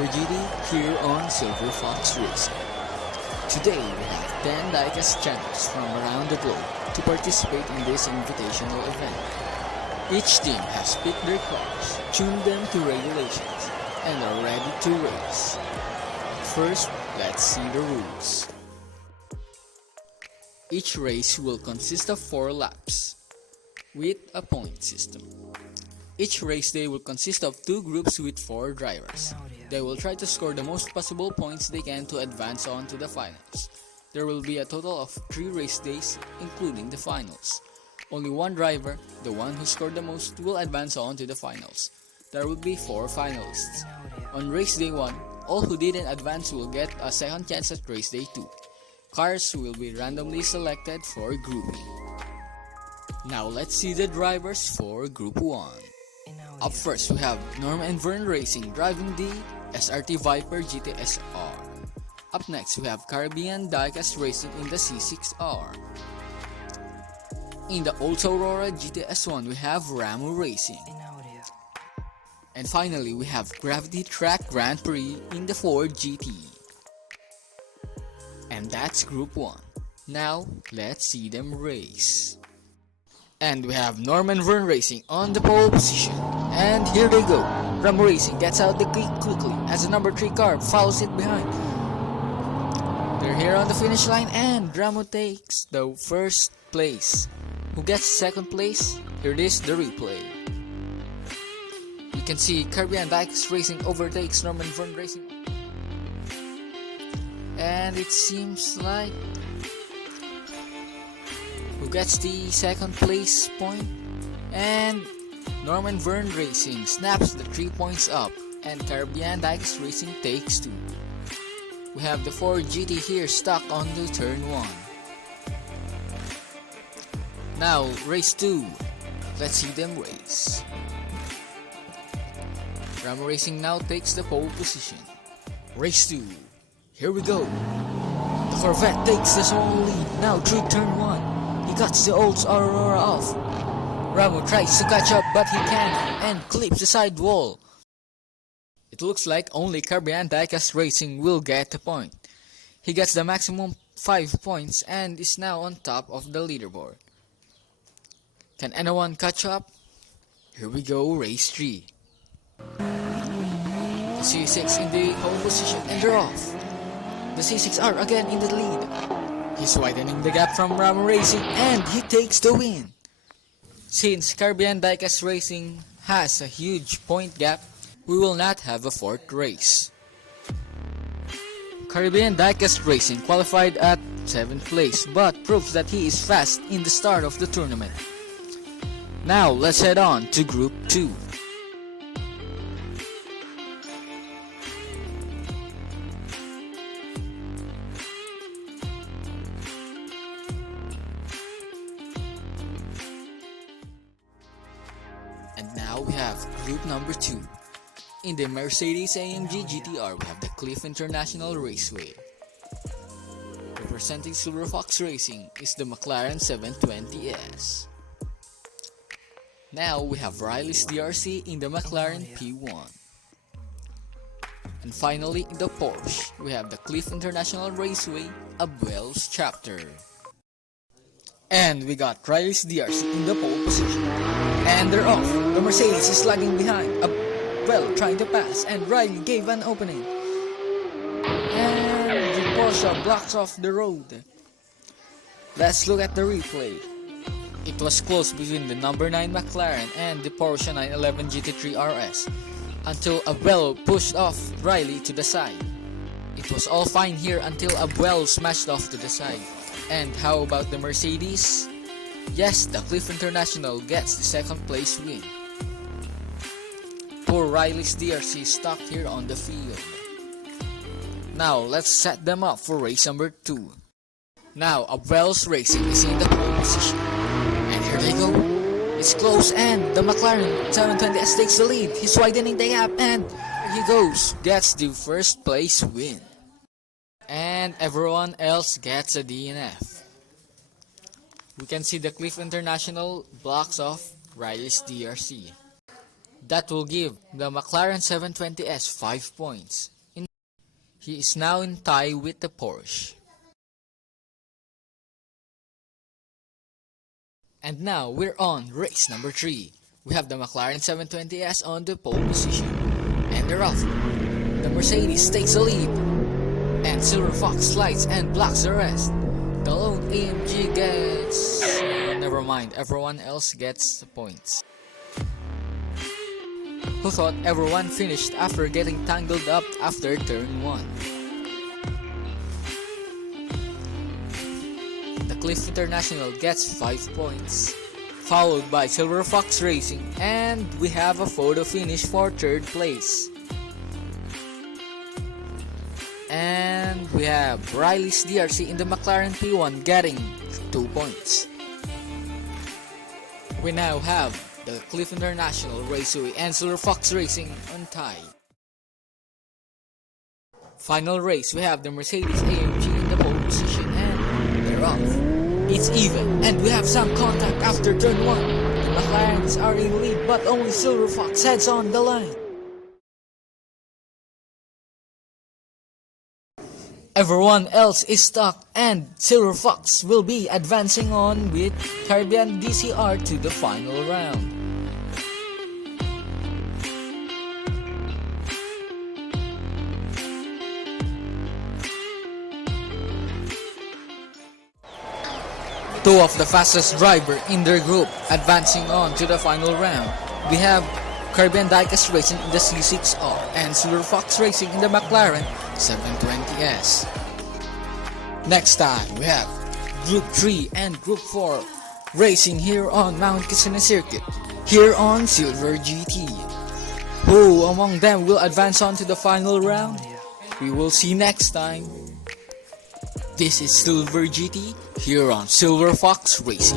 SilverGT here on SilverFox Racing. Today we have 10 Diecast channels from around the globe to participate in this invitational event. Each team has picked their cars, tuned them to regulations, and are ready to race. First, let's see the rules. Each race will consist of 4 laps with a point system. Each race day will consist of 2 groups with 4 drivers. They will try to score the most possible points they can to advance on to the finals. There will be a total of 3 race days, including the finals. Only one driver, the one who scored the most, will advance on to the finals. There will be 4 finalists. On race day 1, all who didn't advance will get a second chance at race day 2. Cars will be randomly selected for grouping. Now let's see the drivers for Group 1. Up first we have Norm and Vern Racing driving the SRT Viper GTS-R. Up next we have Caribbean Diecast Racing in the C6R. In the old Aurora GTS-1 we have Ramu Racing. And finally we have Gravity Track Grand Prix in the Ford GT. And that's Group 1. Now let's see them race. And we have Norman Vern Racing on the pole position. And here they go. Ramu Racing gets out the gate quickly as the number 3 car follows it behind. They're here on the finish line and Ramu takes the first place. Who gets second place? Here it is, the replay. You can see Caribbean Diecast Racing overtakes Norman Vern Racing. And it seems like who gets the second place point, and Norman Vern Racing snaps the 3 points up and Caribbean Diecast Racing takes 2. We have the Ford GT here stuck on the turn 1. Now race 2, let's see them race. Ramu Racing now takes the pole position. Race 2, here we go. The Corvette takes the sole lead now through turn 1. He cuts the old Aurora off. Ramu tries to catch up but he can't and clips the side wall. It looks like only Caribbean Diecast Racing will get a point. He gets the maximum 5 points and is now on top of the leaderboard. Can anyone catch up? Here we go, race 3. The C6 in the pole position and they're off. The C6R again in the lead. He's widening the gap from Ramu Racing and he takes the win. Since Caribbean Diecast Racing has a huge point gap, we will not have a 4th race. Caribbean Diecast Racing qualified at 7th place but proves that he is fast in the start of the tournament. Now let's head on to Group 2. And now we have Group number 2. In the Mercedes-AMG GT-R we have the Cliff International Raceway. Representing SilverFox Racing is the McLaren 720S. Now we have Riley's DRC in the McLaren P1. And finally in the Porsche we have the Cliff International Raceway Abuelo's chapter. And we got Riley's DRC in the pole position. And they're off. The Mercedes is lagging behind. Abuelo trying to pass and Riley gave an opening. And the Porsche blocks off the road. Let's look at the replay. It was close between the number 9 McLaren and the Porsche 911 GT3 RS until Abuelo pushed off Riley to the side. It was all fine here until Abuelo smashed off to the side. And how about the Mercedes? Yes, the Cliff International gets the 2nd place win. Poor Riley's DRC stuck here on the field. Now let's set them up for race number 2. Now Abuelo's Racing is in the pole position. And here they go. It's close and the McLaren 720S takes the lead. He's widening the gap and here he goes. Gets the 1st place win. And everyone else gets a DNF. We can see the Cliff International blocks off Riley's DRC. That will give the McLaren 720S 5 points. He is now in tie with the Porsche. And now we're on race number 3. We have the McLaren 720S on the pole position. And they're off. The Mercedes takes the lead. And SilverFox slides and blocks the rest. The lone AMG gets... never mind, everyone else gets the points. Who thought everyone finished after getting tangled up after turn 1? The Cliff International gets 5 points, followed by SilverFox Racing, and we have a photo finish for 3rd place. And we have Riley's DRC in the McLaren P1 getting 2 points. We now have the Cliff International, Raceway, and SilverFox Racing on tie. Final race, we have the Mercedes AMG in the pole position and they're off. It's even, and we have some contact after turn 1. The McLarens are in lead, but only SilverFox heads on the line. Everyone else is stuck, and SilverFox will be advancing on with Caribbean DCR to the final round. Two of the fastest driver in their group advancing on to the final round. We have Caribbean Diecast Racing in the C6R and SilverFox Racing in the McLaren 720S. Next time we have Group 3 and Group 4 racing here on Mount Kisene Circuit, here on SilverGT. Who among them will advance on to the final round? We will see next time. This is SilverGT here on SilverFox Racing.